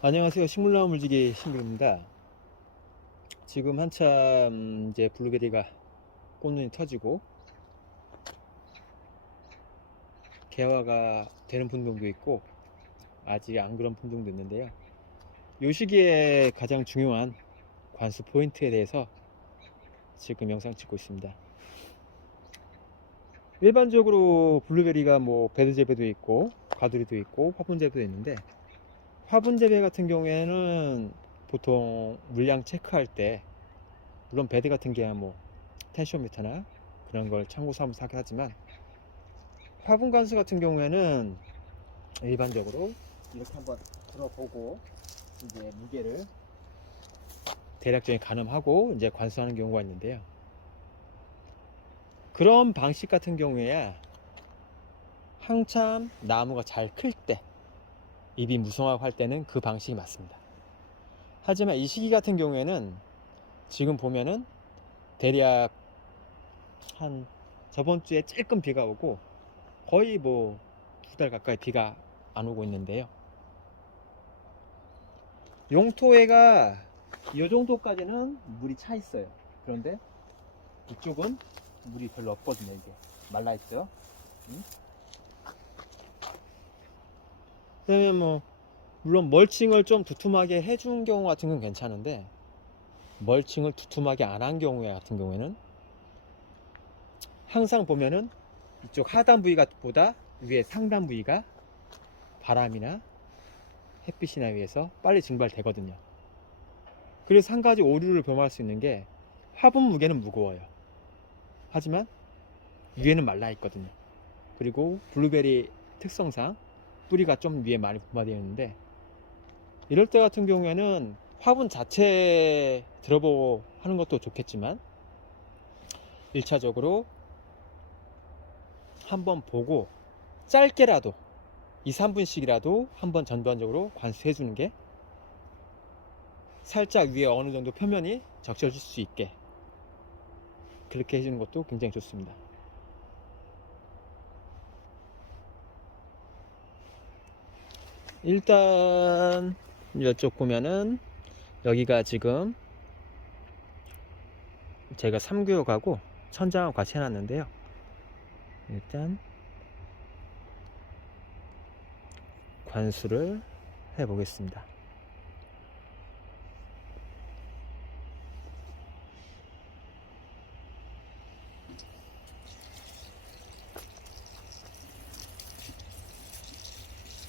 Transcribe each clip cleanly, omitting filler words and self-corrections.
안녕하세요. 식물나무 물지기 신규입니다. 지금 한참 이제 블루베리가 꽃눈이 터지고 개화가 되는 품종도 있고 아직 안 그런 품종도 있는데요. 이 시기에 가장 중요한 관수 포인트에 대해서 지금 영상 찍고 있습니다. 일반적으로 블루베리가 뭐 배드 재배도 있고 가두리도 있고 화분 재배도 있는데, 화분 재배 같은 경우에는 보통 물량 체크할 때, 물론 배드 같은 경우야 뭐 텐시오미터나 그런 걸 참고 삼아서 하긴 하지만, 화분 관수 같은 경우에는 일반적으로 이렇게 한번 들어보고 이제 무게를 대략적인 가늠하고 이제 관수하는 경우가 있는데요. 그런 방식 같은 경우에야 한참 나무가 잘 클 때, 잎이 무성하고 할 때는 그 방식이 맞습니다. 하지만 이 시기 같은 경우에는 지금 보면은 대략 한 저번 주에 찔끔 비가 오고 거의 뭐 2달 가까이 비가 안 오고 있는데요. 용토해가 이 정도까지는 물이 차 있어요. 그런데 이쪽은 물이 별로 없거든요. 이게 말라 있죠. 응? 그다음에 뭐 물론 멀칭을 좀 두툼하게 해준 경우 같은 건 괜찮은데, 멀칭을 두툼하게 안 한 경우 같은 경우에는 항상 보면은 이쪽 하단 부위보다 위에 상단 부위가 바람이나 햇빛이나 의해서 빨리 증발되거든요. 그래서 한 가지 오류를 범할 수 있는 게, 화분 무게는 무거워요. 하지만 위에는 말라 있거든요. 그리고 블루베리 특성상 뿌리가 좀 위에 많이 분화되어 있는데, 이럴 때 같은 경우에는 화분 자체 들어보고 하는 것도 좋겠지만 1차적으로 한번 보고 짧게라도 2, 3분씩이라도 한번 전반적으로 관수해 주는 게, 살짝 위에 어느 정도 표면이 적셔질 수 있게 그렇게 해주는 것도 굉장히 좋습니다. 일단 이쪽 보면은 여기가 지금 제가 3교육하고 천장하고 같이 해놨는데요. 일단 관수를 해 보겠습니다.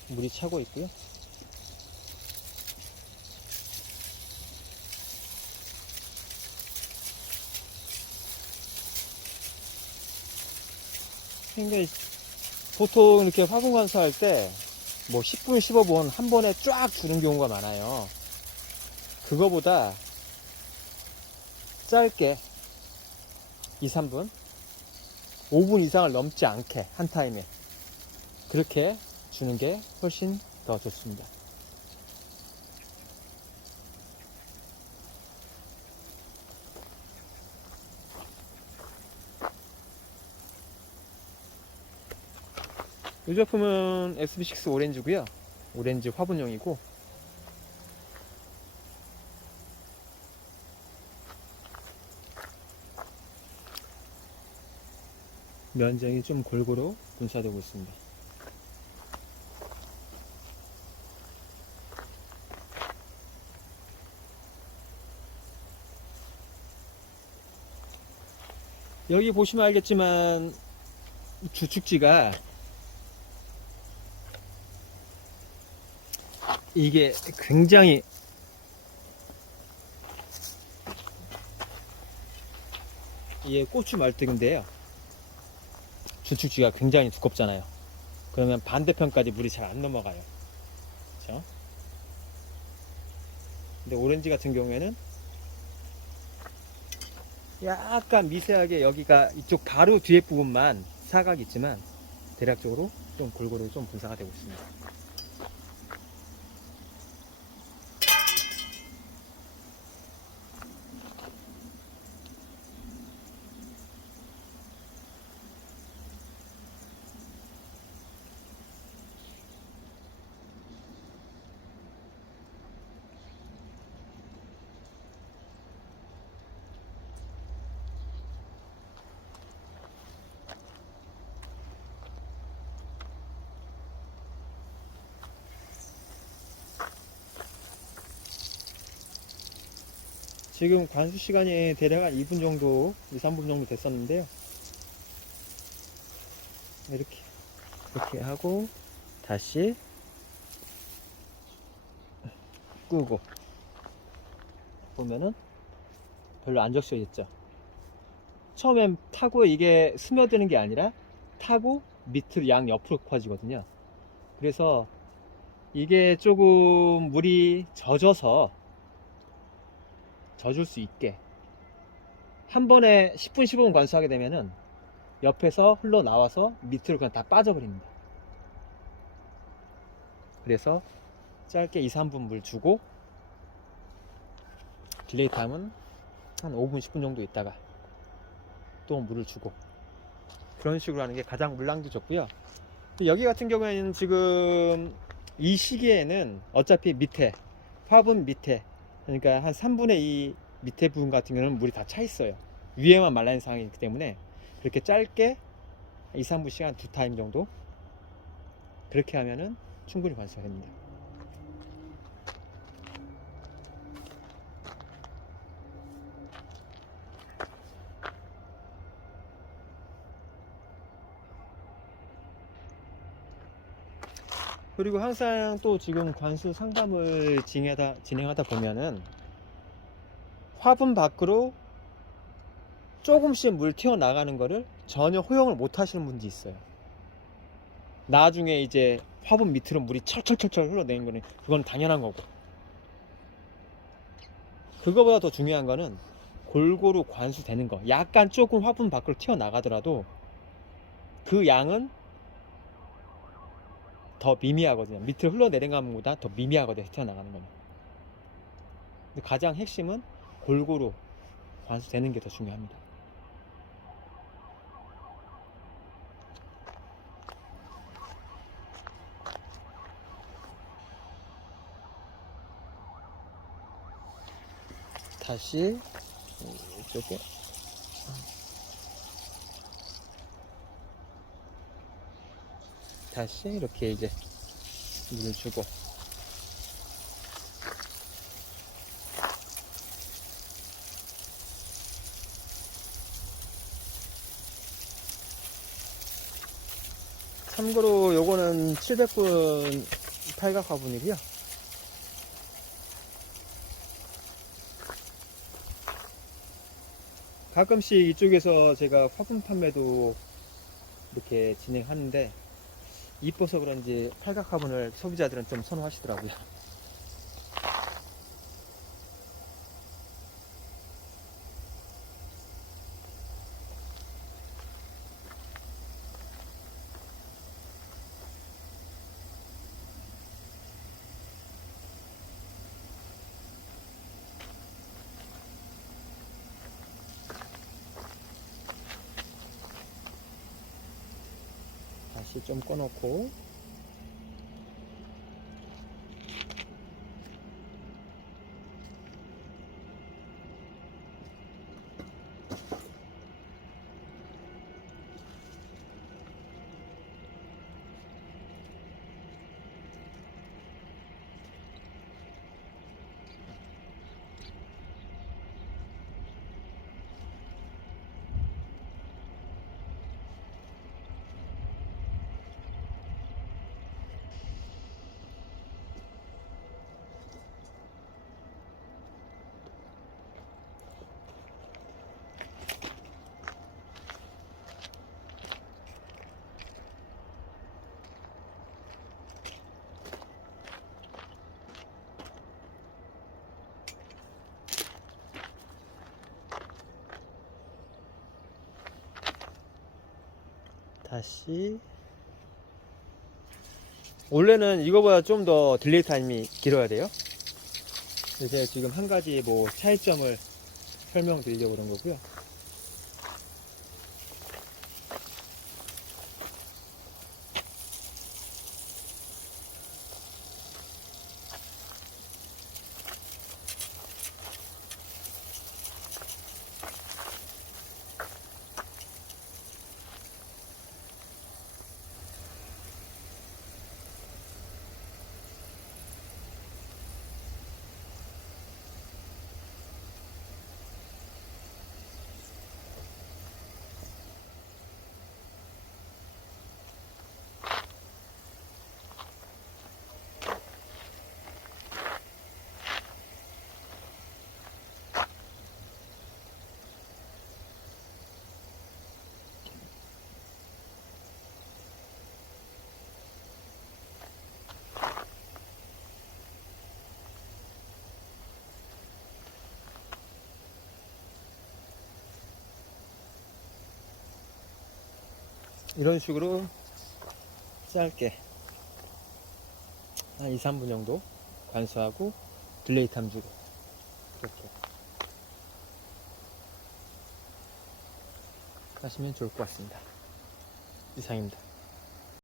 물이 차고 있고요. 그러니까 보통 이렇게 화분 관수할 때 뭐 10분, 15분 한 번에 쫙 주는 경우가 많아요. 그거보다 짧게 2, 3분, 5분 이상을 넘지 않게 한 타임에 그렇게 주는 게 훨씬 더 좋습니다. 이 제품은 SB6 오렌지고요. 오렌지 화분용이고, 면적이 좀 골고루 분사되고 있습니다. 여기 보시면 알겠지만 주축지가 이게 굉장히 이게 고추 말뚝인데요. 주축지가 굉장히 두껍잖아요. 그러면 반대편까지 물이 잘 안 넘어가요. 그렇죠? 근데 오렌지 같은 경우에는 약간 미세하게 여기가 이쪽 바로 뒤에 부분만 사각이 있지만 대략적으로 좀 골고루 좀 분사가 되고 있습니다. 지금 관수 시간이 대략 한 2분 정도, 2, 3분 정도 됐었는데요. 이렇게 하고 다시 끄고 보면은 별로 안 적셔졌죠. 처음엔 타고 이게 스며드는 게 아니라 타고 밑으로 양옆으로 퍼지거든요. 그래서 이게 조금 물이 젖어서 젖을 수 있게 한 번에 10분 15분 관수하게 되면은 옆에서 흘러나와서 밑으로 그냥 다 빠져버립니다. 그래서 짧게 2, 3분 물 주고 딜레이 타임은 한 5분 10분 정도 있다가 또 물을 주고 그런 식으로 하는 게 가장 물량도 좋고요. 여기 같은 경우에는 지금 이 시기에는 어차피 밑에 화분 밑에, 그러니까 한 3분의 2 밑에 부분 같은 경우는 물이 다 차 있어요. 위에만 말라있는 상황이기 때문에 그렇게 짧게 2, 3분 시간 2타임 정도 그렇게 하면은 충분히 관수가 됩니다. 그리고 항상 또 지금 관수 상담을 진행하다 보면은 화분 밖으로 조금씩 물 튀어나가는 거를 전혀 허용을 못 하시는 분들이 있어요. 나중에 이제 화분 밑으로 물이 철철철철 흘러내리는 거는 그건 당연한 거고, 그거보다 더 중요한 거는 골고루 관수되는 거. 약간 조금 화분 밖으로 튀어나가더라도 그 양은 더 미미하거든요. 밑으로 흘러내리는 것보다 더 미미하거든요. 튀어나가는 거는. 근데 가장 핵심은 골고루 관수되는 게 더 중요합니다. 다시 이쪽에 다시 이렇게 이제 물을 주고 참고로 요거는 700분 팔각 화분이고요. 가끔씩 이쪽에서 제가 화분 판매도 이렇게 진행하는데 이뻐서 그런지 팔각 화분을 소비자들은 좀 선호하시더라고요. 다시 좀 꺼놓고 다시 원래는 이거보다 좀 더 딜레이 타임이 길어야 돼요. 그래서 지금 한 가지 뭐 차이점을 설명드리려고 그런 거고요. 이런 식으로 짧게 한 2, 3분 정도 관수하고 딜레이 타임 주고 이렇게 하시면 좋을 것 같습니다. 이상입니다.